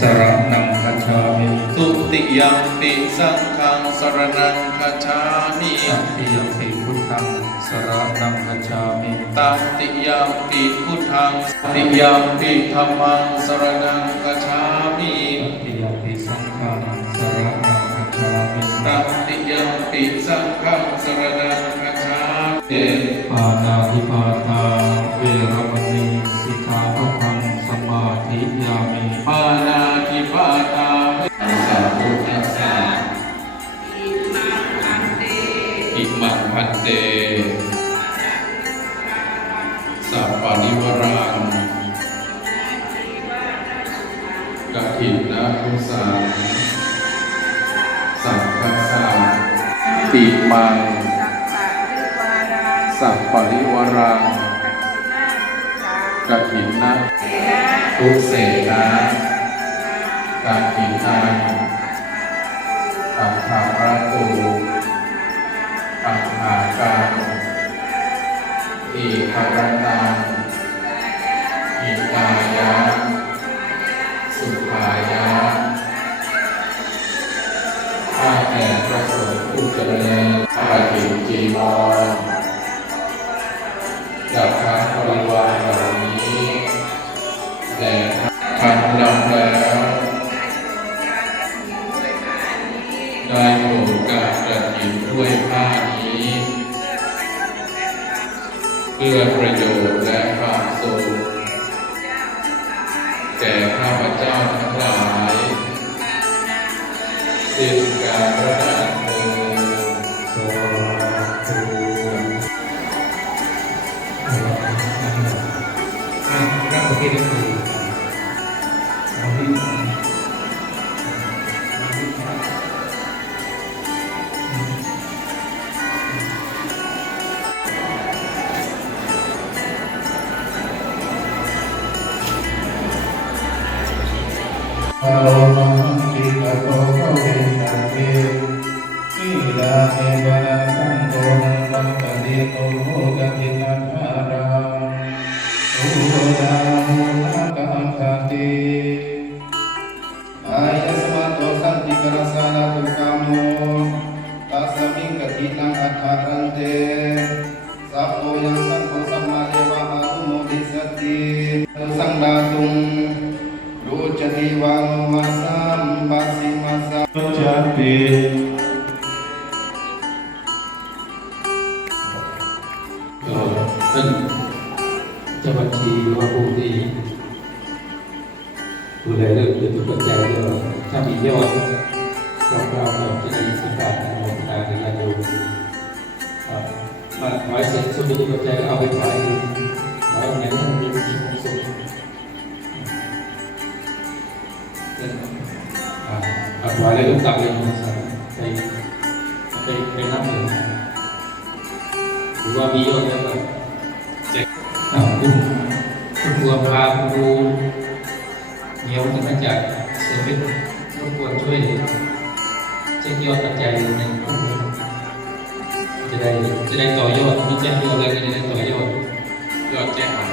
สรณังคัจฉามิทุติยัมปิสังฆังสรณังคัจฉามิตติยัมปิพุทธังสรณังคัจฉามิตติยัมปิพุทธังตติยัมปิธัมมังสรณังคัจฉามิตติยัมปิสังฆังสรณังคัจฉามิตติยัมปิสังฆังสรณังคัจฉามิปานาติปาตาเวรมณีสิกขาปะทังสมาธิยามิปานาติปาตาสัพพุทธัสสะอิมังพันเตสัพปะริวารังกฐินนะทุสังสัพพะสะติมังสัพปะริวารังกฐินนะทุเสนะกฐินังอัฏฐารตุอัฏฐากังอิภรตังอิตายะสุขายะข้าแต่พระสงฆ์ผู้เจริญปฏิจีวรจากพระบริวารเหล่านี้แด่ท่านนำแล้วได้โปรดการกฐินด้วยผ้านี้เพื่อประโยชน์และความสุขแก่ข้าพเจ้าทั้งหลายสิ้นกาลนานเทอญสาธุนั่งประเภทนี้คืออารมณ์มันติกะโตเขาเป็นสังเกตนิลาเอวะสังโฆนังวัปปะโตกะทินังอารังอุดามุนาคังคติอายะสมัตโตสันติกรสานาตุกาโมตัสมิงกะทินังอัฏฐารันเตสัพโตยังสังโฆสัมมาเดวะหาตุโมดิสติสังดาตุงรูจติวังวาสัมปัสสิมัสสะจัตติท่านเจ้าบัญชีหรือว่าผู้ที่ดูแลเรื่องเกี่ยวกับปัจจัยด้วยถ้ามียอดเราจะได้ประกาศในวันการในงานโยมมาถวายเสร็จส่วนที่ปัจจัยก็เอาไปถวายงานนั้นมีที่ของสงฆ์ถวายเลยลูกตักเลยไปนับหนึ่งหรือว่ามียอดแล้วก็แจกคุณบัวพาคุณดูเหนียวจะมาจากเซเว่นรบกวนช่วยเช็คยอดปัจจัยในข้อมูลจะได้ต่อยอดมีแจ้งยอดอะไรก็จะได้ต่อยอดแจ้ง